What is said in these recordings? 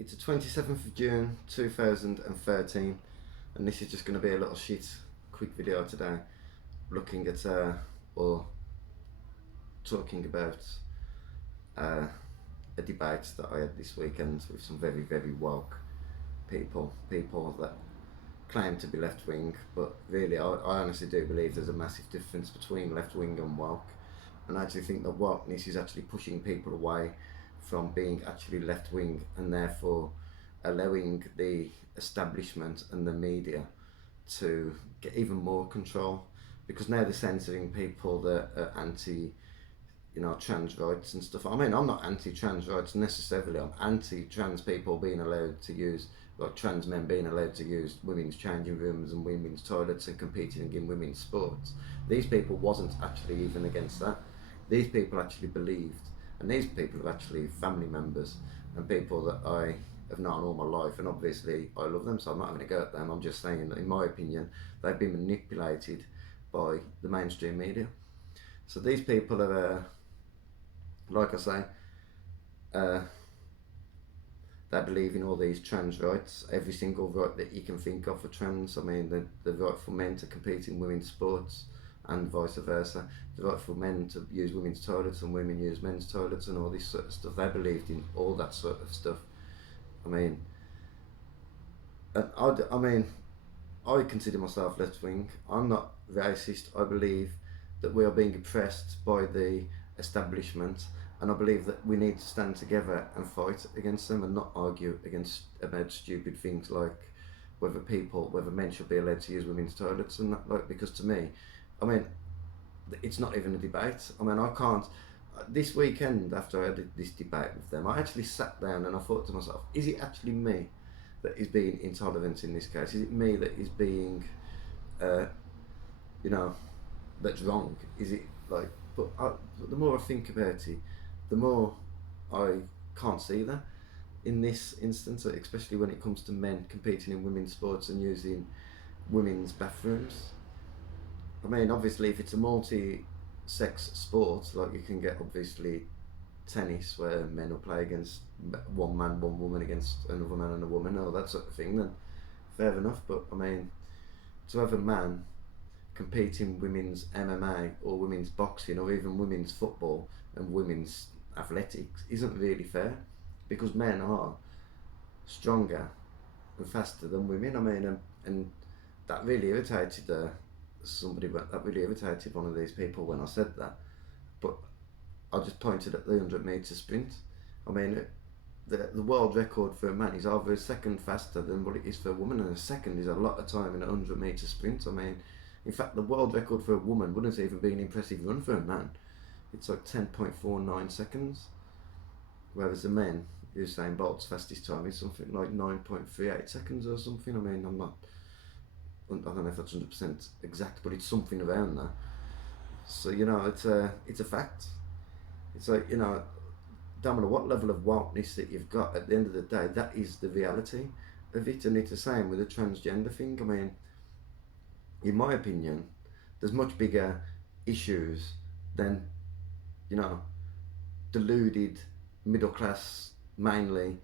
It's the 27th of June 2013, and this is just going to be a little quick video today looking at or talking about uh, a debate that I had this weekend with some very, very woke people that claim to be left wing, but really, I honestly do believe there's a massive difference between left wing and woke. And I actually think that wokeness is actually pushing people away from being actually left wing and therefore allowing the establishment and the media to get even more control, because now they're censoring people that are anti, trans rights and stuff. I mean, I'm not anti-trans rights necessarily. I'm anti-trans people being allowed to use, like trans men being allowed to use women's changing rooms and women's toilets and competing in women's sports. These people wasn't actually even against that. These people actually believed, and these people are actually family members and people that I have known all my life, and obviously I love them, so I'm not having a go at them. I'm just saying that, in my opinion, they've been manipulated by the mainstream media. So these people are, like I say, uh, they believe in all these trans rights, every single right that you can think of for trans. I mean, the right for men to compete in women's sports and vice versa, the right for men to use women's toilets and women use men's toilets and all this sort of stuff. They believed in all that sort of stuff. I mean, I mean, I consider myself left wing. I'm not racist. I believe that we are being oppressed by the establishment, and I believe that we need to stand together and fight against them and not argue about stupid things like whether men should be allowed to use women's toilets and that, like, because to me, I mean, it's not even a debate. I mean, I can't. This weekend, after I had this debate with them, I actually sat down and I thought to myself, is it actually me that is being intolerant in this case? Is it me that is being, uh, you know, that's wrong? Is it like? But the more I think about it, the more I can't see that in this instance, especially when it comes to men competing in women's sports and using women's bathrooms. I mean, obviously, if it's a multi-sex sport, like you can get obviously tennis where men will play against one man, one woman against another man and a woman, or that sort of thing, then fair enough. But I mean, to have a man compete in women's MMA or women's boxing or even women's football and women's athletics isn't really fair, because men are stronger and faster than women. I mean, and that really irritated that really irritated one of these people when I said that. But I just pointed at the 100 metre sprint. I mean, the world record for a man is over a second faster than what it is for a woman, and a second is a lot of time in a 100 metre sprint. I mean, in fact, the world record for a woman wouldn't even be an impressive run for a man. It's like 10.49 seconds, whereas the men, Usain Bolt's fastest time is something like 9.38 seconds or something. I mean, I don't know if that's 100% exact, but it's something around that. So it's a fact. It's like, no matter what level of wokeness that you've got, at the end of the day, that is the reality of it. And it's the same with the transgender thing. I mean, in my opinion, there's much bigger issues than, you know, deluded middle class, mainly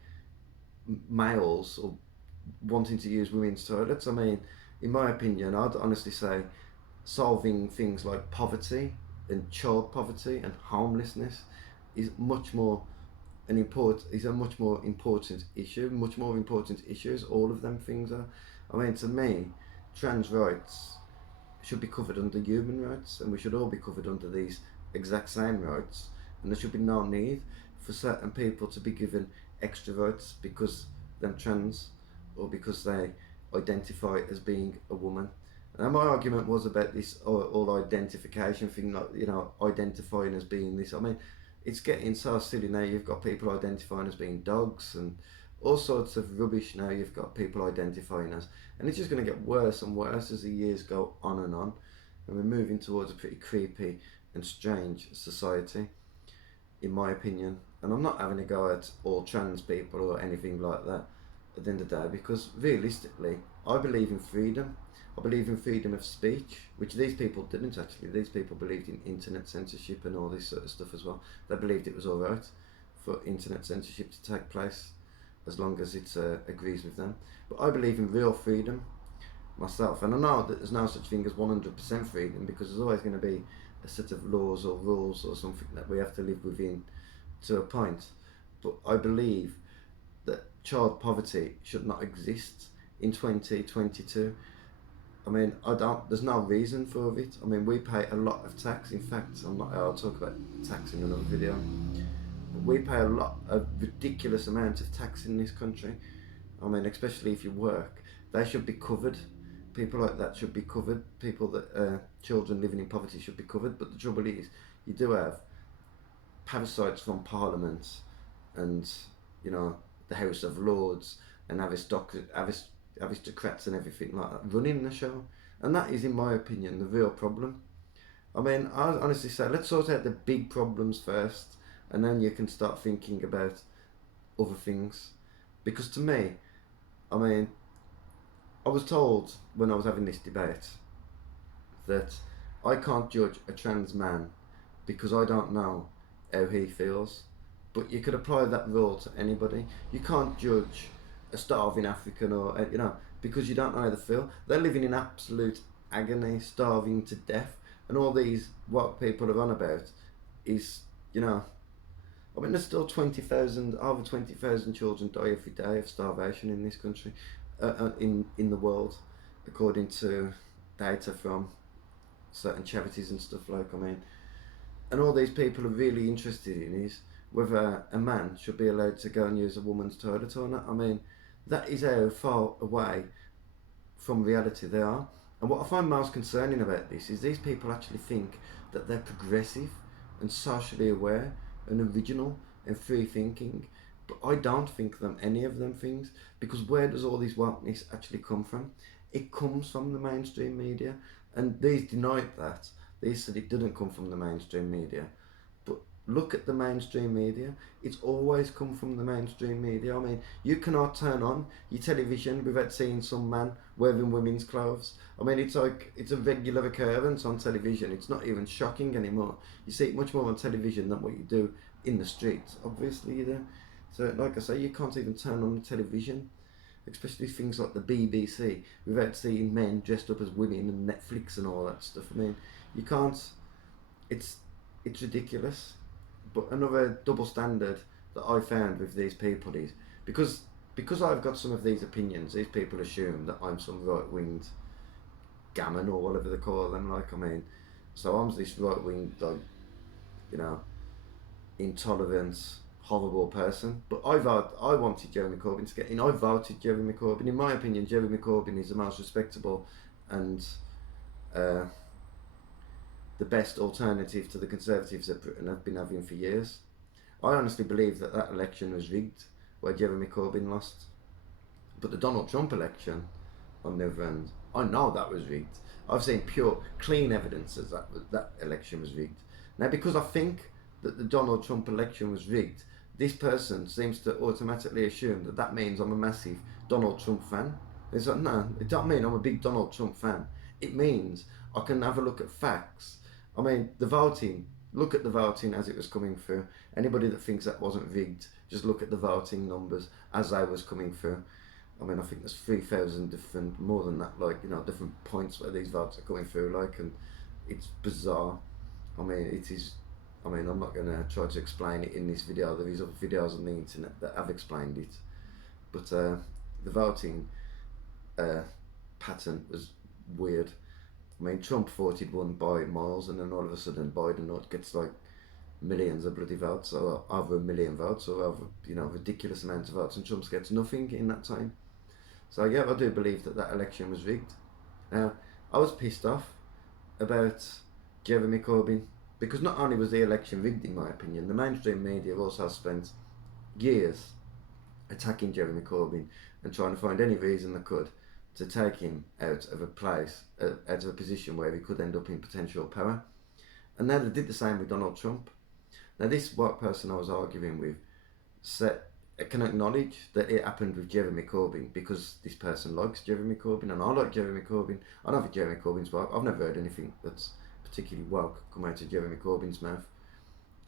males, or wanting to use women's toilets. I mean, in my opinion, I'd honestly say solving things like poverty and child poverty and homelessness is much more is a much more important issue, much more important issues. All of them things are. I mean, to me, trans rights should be covered under human rights, and we should all be covered under these exact same rights. And there should be no need for certain people to be given extra rights because they're trans or because they identify as being a woman. And my argument was about this all identification thing, like, identifying as being this. I mean, it's getting so silly now. You've got people identifying as being dogs and all sorts of rubbish now. You've got people identifying as, and it's just going to get worse and worse as the years go on and on. And we're moving towards a pretty creepy and strange society, in my opinion. And I'm not having a go at all trans people or anything like that at the end of the day, because realistically, I believe in freedom. I believe in freedom of speech, which these people didn't actually. These people believed in internet censorship and all this sort of stuff as well. They believed it was alright for internet censorship to take place as long as it agrees with them. But I believe in real freedom myself, and I know that there's no such thing as 100% freedom, because there's always going to be a set of laws or rules or something that we have to live within to a point. But I believe that child poverty should not exist in 2022. I mean, I don't. There's no reason for it. I mean, we pay a lot of tax. In fact, I'll talk about tax in another video. But we pay a ridiculous amount of tax in this country. I mean, especially if you work, they should be covered. People like that should be covered. People that children living in poverty should be covered. But the trouble is, you do have parasites from Parliament, and the House of Lords, and aristocrats and everything like that running the show, and that is, in my opinion, the real problem. I mean, I honestly say, let's sort out the big problems first, and then you can start thinking about other things. Because to me, I mean, I was told when I was having this debate that I can't judge a trans man because I don't know how he feels. But you could apply that rule to anybody. You can't judge a starving African or because you don't know how they feel. They're living in absolute agony, starving to death, and all these what people are on about is I mean, there's still over 20,000 children die every day of starvation in this country, in the world, according to data from certain charities and stuff like. I mean, and all these people are really interested in is whether a man should be allowed to go and use a woman's toilet or not. I mean, that is how far away from reality they are. And what I find most concerning about this is these people actually think that they're progressive and socially aware and original and free thinking. But I don't think any of them things, because where does all this wokeness actually come from? It comes from the mainstream media, and these denied that. They said it didn't come from the mainstream media. But look at the mainstream media. It's always come from the mainstream media. I mean, you cannot turn on your television without seeing some man wearing women's clothes. I mean, it's like, it's a regular occurrence on television. It's not even shocking anymore. You see it much more on television than what you do in the streets. Obviously, you do. So, like I say, you can't even turn on the television, especially things like the BBC, without seeing men dressed up as women and Netflix and all that stuff. I mean, you can't. It's ridiculous. But another double standard that I found with these people is because I've got some of these opinions, these people assume that I'm some right-winged gammon or whatever they call them. Like, I mean, so I'm this right-winged, like, intolerant, horrible person. But I wanted Jeremy Corbyn to get in. I voted Jeremy Corbyn. In my opinion, Jeremy Corbyn is the most respectable and the best alternative to the Conservatives that Britain have been having for years. I honestly believe that election was rigged, where Jeremy Corbyn lost. But the Donald Trump election, on the other hand, I know that was rigged. I've seen pure, clean evidence that election was rigged. Now, because I think that the Donald Trump election was rigged, this person seems to automatically assume that means I'm a massive Donald Trump fan. It's like, no, it don't mean I'm a big Donald Trump fan. It means I can have a look at facts. I mean, the voting, look at the voting as it was coming through. Anybody that thinks that wasn't rigged, just look at the voting numbers as they was coming through. I mean, I think there's 3,000 different, more than that, like, different points where these votes are coming through, like, and it's bizarre. I mean, it is, I mean, I'm not going to try to explain it in this video. There is other videos on the internet that have explained it. But the voting pattern was weird. I mean, Trump thought he'd won by miles, and then all of a sudden Biden gets like millions of bloody votes, or over 1 million votes, or over, ridiculous amounts of votes, and Trump gets nothing in that time. So yeah, I do believe that election was rigged. Now, I was pissed off about Jeremy Corbyn, because not only was the election rigged, in my opinion, the mainstream media also spent years attacking Jeremy Corbyn and trying to find any reason they could to take him out of a place, out of a position where he could end up in potential power. And now they did the same with Donald Trump. Now, this white person I was arguing with can acknowledge that it happened with Jeremy Corbyn because this person likes Jeremy Corbyn, and I like Jeremy Corbyn. I don't think Jeremy Corbyn's woke. I've never heard anything that's particularly woke come out of Jeremy Corbyn's mouth.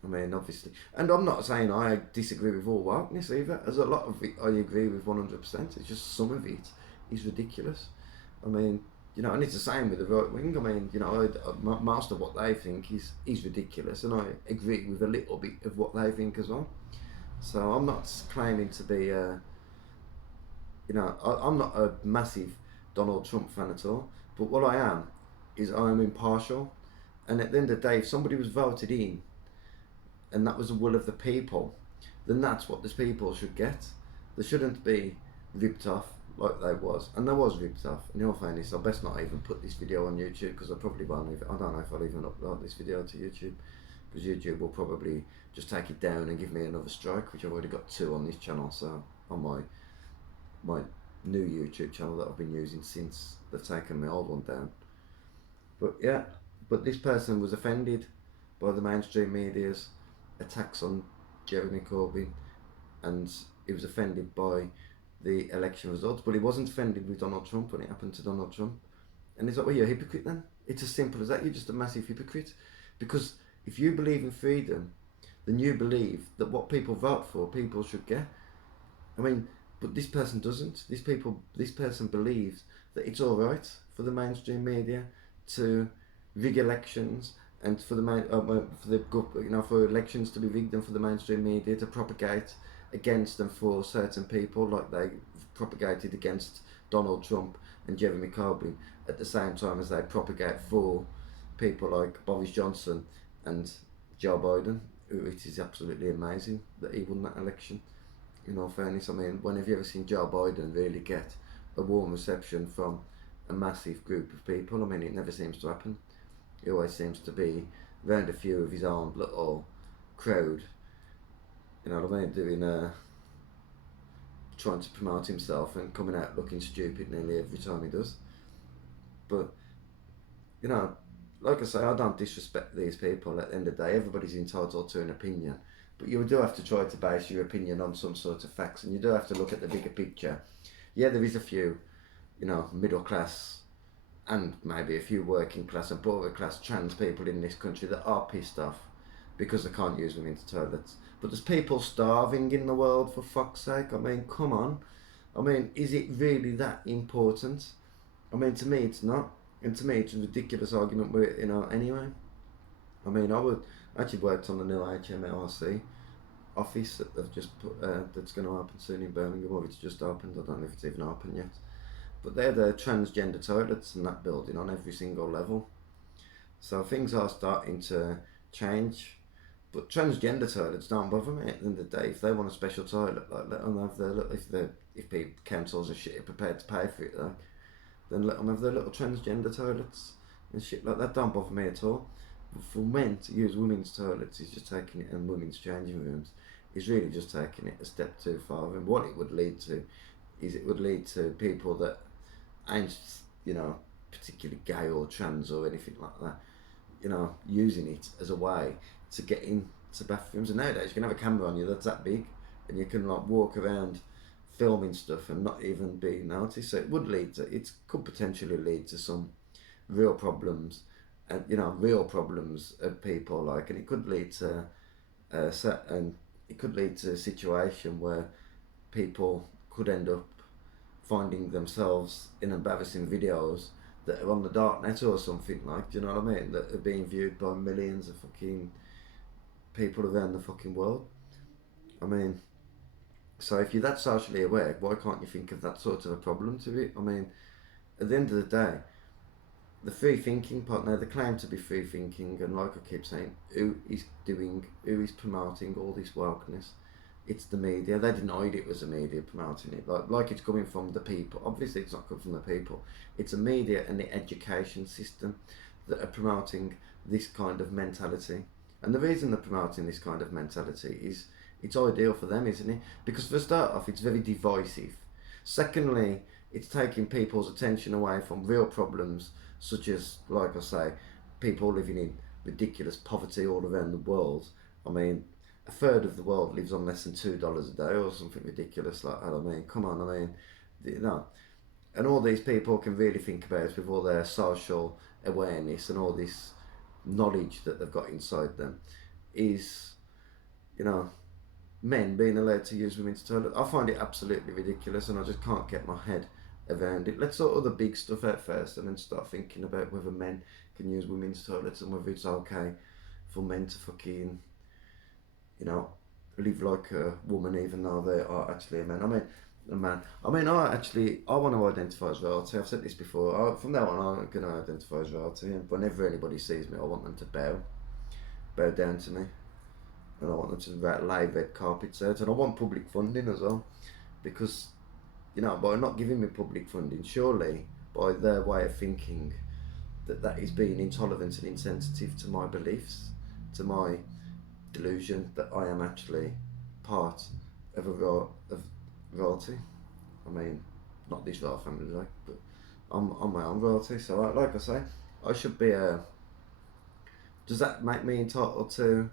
I mean, obviously, and I'm not saying I disagree with all wokeness either. As a lot of it, I agree with 100%. It's just some of it is ridiculous. I mean, and it's the same with the right wing. I mean, most of what they think is ridiculous, and I agree with a little bit of what they think as well. So I'm not claiming to be, I'm not a massive Donald Trump fan at all. But what I am is I am impartial, and at the end of the day, if somebody was voted in and that was the will of the people, then that's what the people should get. They shouldn't be ripped off like they was, and they was ripped off. In all fairness, I best not even put this video on YouTube because I probably won't even. I don't know if I'll even upload this video to YouTube because YouTube will probably just take it down and give me another strike, which I've already got 2 on this channel. So on my new YouTube channel that I've been using since they've taken my old one down. But yeah, but this person was offended by the mainstream media's attacks on Jeremy Corbyn, and he was offended by the election results, but he wasn't offended with Donald Trump when it happened to Donald Trump. And he's like, well, you're a hypocrite then. It's as simple as that. You're just a massive hypocrite. Because if you believe in freedom, then you believe that what people vote for, people should get. I mean, but this person doesn't. This person believes that it's all right for the mainstream media to rig elections and for for elections to be rigged and for the mainstream media to propagate against and for certain people, like they propagated against Donald Trump and Jeremy Corbyn, at the same time as they propagate for people like Boris Johnson and Joe Biden, who it is absolutely amazing that he won that election. In all fairness, I mean, when have you ever seen Joe Biden really get a warm reception from a massive group of people? I mean, it never seems to happen. He always seems to be around a few of his own little crowd. You know what I mean? Trying to promote himself and coming out looking stupid nearly every time he does. But, like I say, I don't disrespect these people. At the end of the day, everybody's entitled to an opinion. But you do have to try to base your opinion on some sort of facts, and you do have to look at the bigger picture. Yeah, there is a few, middle class and maybe a few working class and border class trans people in this country that are pissed off because they can't use women's toilets. But there's people starving in the world, for fuck's sake. I mean, come on. I mean, is it really that important? I mean, to me, it's not. And to me, it's a ridiculous argument with it, anyway. I mean, I actually worked on the new HMRC office that they've just put, that's going to open soon in Birmingham, or it's just opened. I don't know if it's even open yet. But they're the transgender toilets in that building on every single level. So things are starting to change. But transgender toilets don't bother me at the end of the day. If they want a special toilet, like, let them have their if people, councils and shit are prepared to pay for it, like, then let them have their little transgender toilets and shit like that. Don't bother me at all. But for men to use women's toilets is just taking it, and women's changing rooms is really just taking it a step too far. And what it would lead to is it would lead to people that ain't, particularly gay or trans or anything like that, using it as a way to get into bathrooms. And nowadays you can have a camera on you that's that big, and you can like walk around filming stuff and not even be noticed. So it could potentially lead to some real problems, and real problems of people, like, and it could lead to a situation where people could end up finding themselves in embarrassing videos that are on the darknet or something, like, do you know what I mean, that are being viewed by millions of fucking people around the fucking world. I mean, so if you're that socially aware, why can't you think of that sort of a problem to it? I mean, at the end of the day, the free thinking part, now they claim to be free thinking, and like I keep saying, who is promoting all this wokeness? It's the media. They denied it was the media promoting it, like it's coming from the people. Obviously it's not coming from the people. It's the media and the education system that are promoting this kind of mentality. And the reason they're promoting this kind of mentality is it's ideal for them, isn't it? Because for a start off, it's very divisive. Secondly, it's taking people's attention away from real problems, such as, like I say, people living in ridiculous poverty all around the world. I mean, a third of the world lives on less than $2 a day or something ridiculous like that. I mean, come on, I mean, and all these people can really think about, with all their social awareness and all this knowledge that they've got inside them, is, you know, men being allowed to use women's toilet. I find it absolutely ridiculous, and I just can't get my head around it. Let's sort all the big stuff out first, and then start thinking about whether men can use women's toilets and whether it's okay for men to fucking, you know, live like a woman even though they are actually a man. I mean, a man. I mean, I want to identify as royalty. I've said this before. From now on, I'm going to identify as royalty, and whenever anybody sees me, I want them to bow down to me, and I want them to lay red carpets out, and I want public funding as well, because, you know, by not giving me public funding, surely by their way of thinking, that is being intolerant and insensitive to my beliefs, to my delusion that I am actually part of of royalty. I mean, not this royal family, like, but I'm my own royalty. So, like I say, I should be a. Does that make me entitled to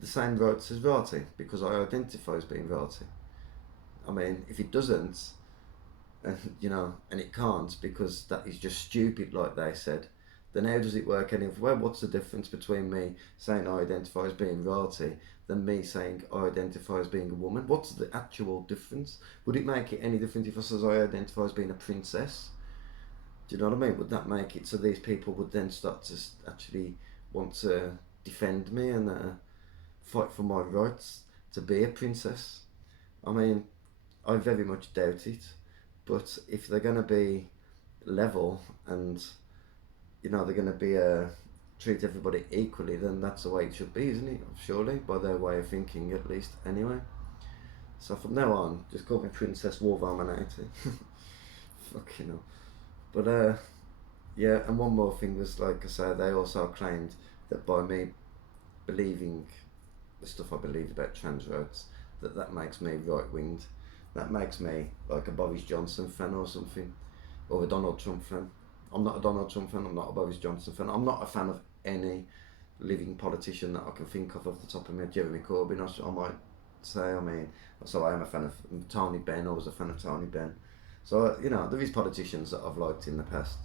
the same rights as royalty because I identify as being royalty? I mean, if it doesn't, and you know, and it can't because that is just stupid, like they said, then how does it work anyway? Well, what's the difference between me saying I identify as being royalty than me saying I identify as being a woman? What's the actual difference? Would it make it any different if I says I identify as being a princess? Do you know what I mean? Would that make it so these people would then start to actually want to defend me and fight for my rights to be a princess? I mean, I very much doubt it. But if they're going to be level and, you know, they're going to be treat everybody equally, then that's the way it should be, isn't it? Surely, by their way of thinking, at least. Anyway, so from now on, just call me Princess Wolvermanati. Fucking hell. But yeah, and one more thing was, like I said, they also claimed that by me believing the stuff I believe about trans rights, that makes me right winged. That makes me like a Boris Johnson fan or something, or a Donald Trump fan. I'm not a Donald Trump fan. I'm not a Boris Johnson fan. I'm not a fan of any living politician that I can think of off the top of my head. Jeremy Corbyn, I might say. I mean, so I am a fan of Tony Benn. I was a fan of Tony Benn. So, you know, there is politicians that I've liked in the past,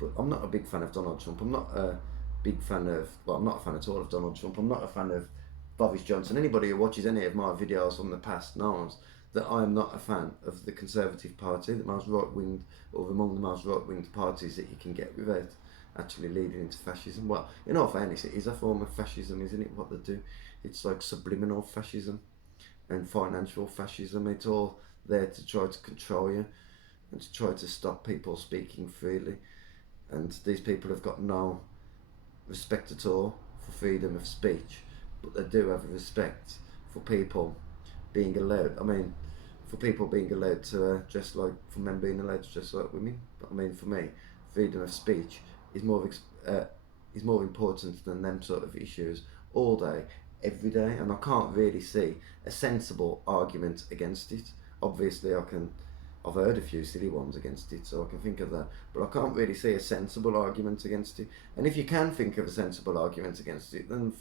but I'm not a big fan of Donald Trump. I'm not a big fan of, well, I'm not a fan at all of Donald Trump. I'm not a fan of Boris Johnson. Anybody who watches any of my videos from the past knows that I am not a fan of the Conservative Party, the most right-winged, or among the most right-winged parties that you can get without actually leading into fascism. Well, in all fairness, it is a form of fascism, isn't it, what they do? It's like subliminal fascism and financial fascism. It's all there to try to control you and to try to stop people speaking freely. And these people have got no respect at all for freedom of speech, but they do have a respect for people being allowed. I mean, for people being allowed to dress like, for men being allowed to dress like women. But I mean, for me, freedom of speech is more important than them sort of issues all day, every day. And I can't really see a sensible argument against it. Obviously, I've heard a few silly ones against it, so I can think of that. But I can't really see a sensible argument against it. And if you can think of a sensible argument against it, then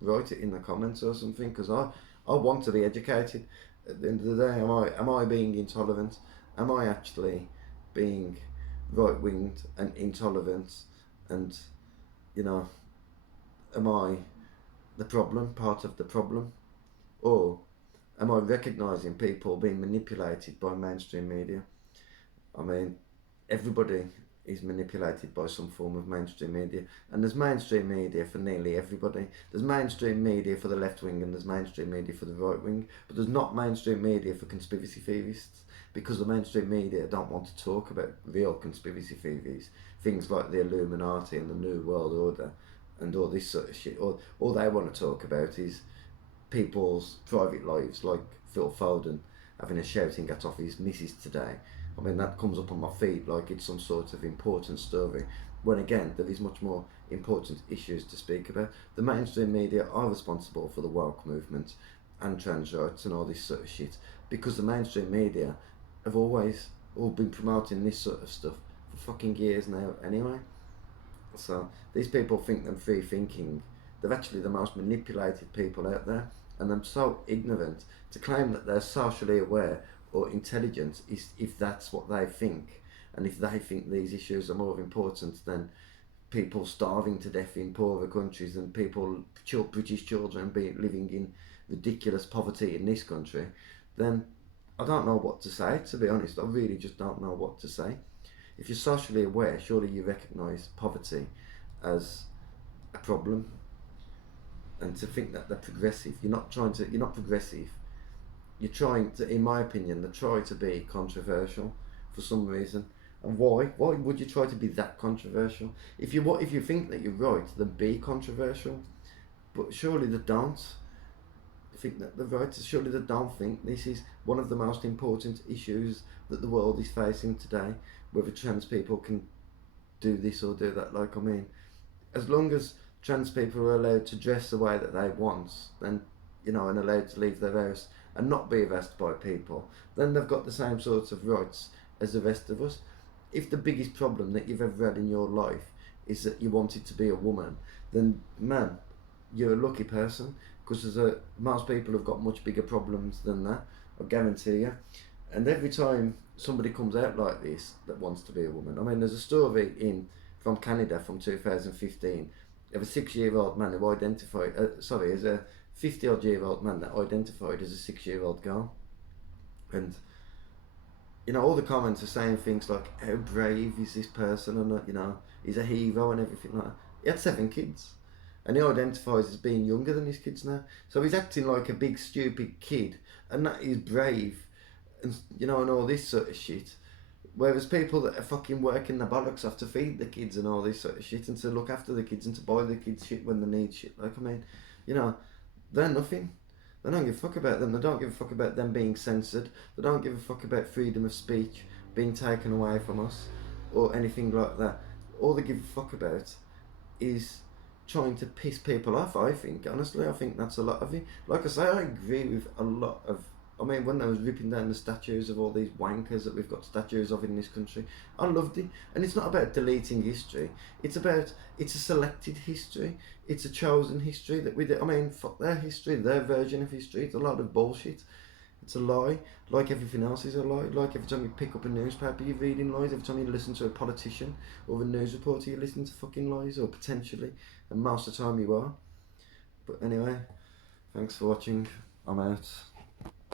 write it in the comments or something, because I want to be educated. At the end of the day, am I being intolerant? Am I actually being right-winged and intolerant? And, you know, am I the problem, part of the problem? Or am I recognising people being manipulated by mainstream media? I mean, everybody is manipulated by some form of mainstream media, and there's mainstream media for nearly everybody. There's mainstream media for the left wing and there's mainstream media for the right wing, but there's not mainstream media for conspiracy theorists, because the mainstream media don't want to talk about real conspiracy theories, things like the Illuminati and the New World Order and all this sort of shit. All they want to talk about is people's private lives, like Phil Foden having a shouting at off his missus today. I mean, that comes up on my feed like it's some sort of important story, when again, there is much more important issues to speak about. The mainstream media are responsible for the woke movement and trans rights and all this sort of shit, because the mainstream media have always all been promoting this sort of stuff for fucking years now anyway. So these people think them free thinking. They're actually the most manipulated people out there, and I'm so ignorant to claim that they're socially aware or intelligent is if that's what they think, and if they think these issues are more important than people starving to death in poorer countries and British children living in ridiculous poverty in this country, then I don't know what to say, to be honest. I really just don't know what to say. If you're socially aware, surely you recognise poverty as a problem, and to think that they're progressive, you're not progressive. You're trying to, in my opinion, they try to be controversial for some reason. And why? Why would you try to be that controversial? If you think that you're right, then be controversial. But surely they don't think that the writers surely they don't think this is one of the most important issues that the world is facing today, whether trans people can do this or do that. Like, I mean, as long as trans people are allowed to dress the way that they want, then, you know, and allowed to leave their house and not be harassed by people, then they've got the same sorts of rights as the rest of us. If the biggest problem that you've ever had in your life is that you wanted to be a woman, then man, you're a lucky person, because most people have got much bigger problems than that, I guarantee you. And every time somebody comes out like this that wants to be a woman, I mean, there's a story from Canada from 2015 of a 6-year-old man who identified, as a 50-odd-year-old man that identified as a 6-year-old girl. And, you know, all the comments are saying things like, how brave is this person, and, you know, he's a hero and everything like that. He had 7 kids. And he identifies as being younger than his kids now. So he's acting like a big stupid kid, and that is brave, and, you know, and all this sort of shit. Whereas people that are fucking working the bollocks off to feed the kids and all this sort of shit, and to look after the kids and to buy the kids shit when they need shit. Like, I mean, you know, they're nothing. They don't give a fuck about them. They don't give a fuck about them being censored. They don't give a fuck about freedom of speech being taken away from us or anything like that. All they give a fuck about is trying to piss people off, I think. Honestly, I think that's a lot of it. Like I say, I agree with a lot of... I mean, when I was ripping down the statues of all these wankers that we've got statues of in this country, I loved it. And it's not about deleting history. It's a selected history. It's a chosen history that we do. I mean, fuck their history, their version of history. It's a lot of bullshit. It's a lie. Like everything else is a lie. Like every time you pick up a newspaper, you're reading lies. Every time you listen to a politician or a news reporter, you're listening to fucking lies, or potentially. And most of the time you are. But anyway, thanks for watching. I'm out.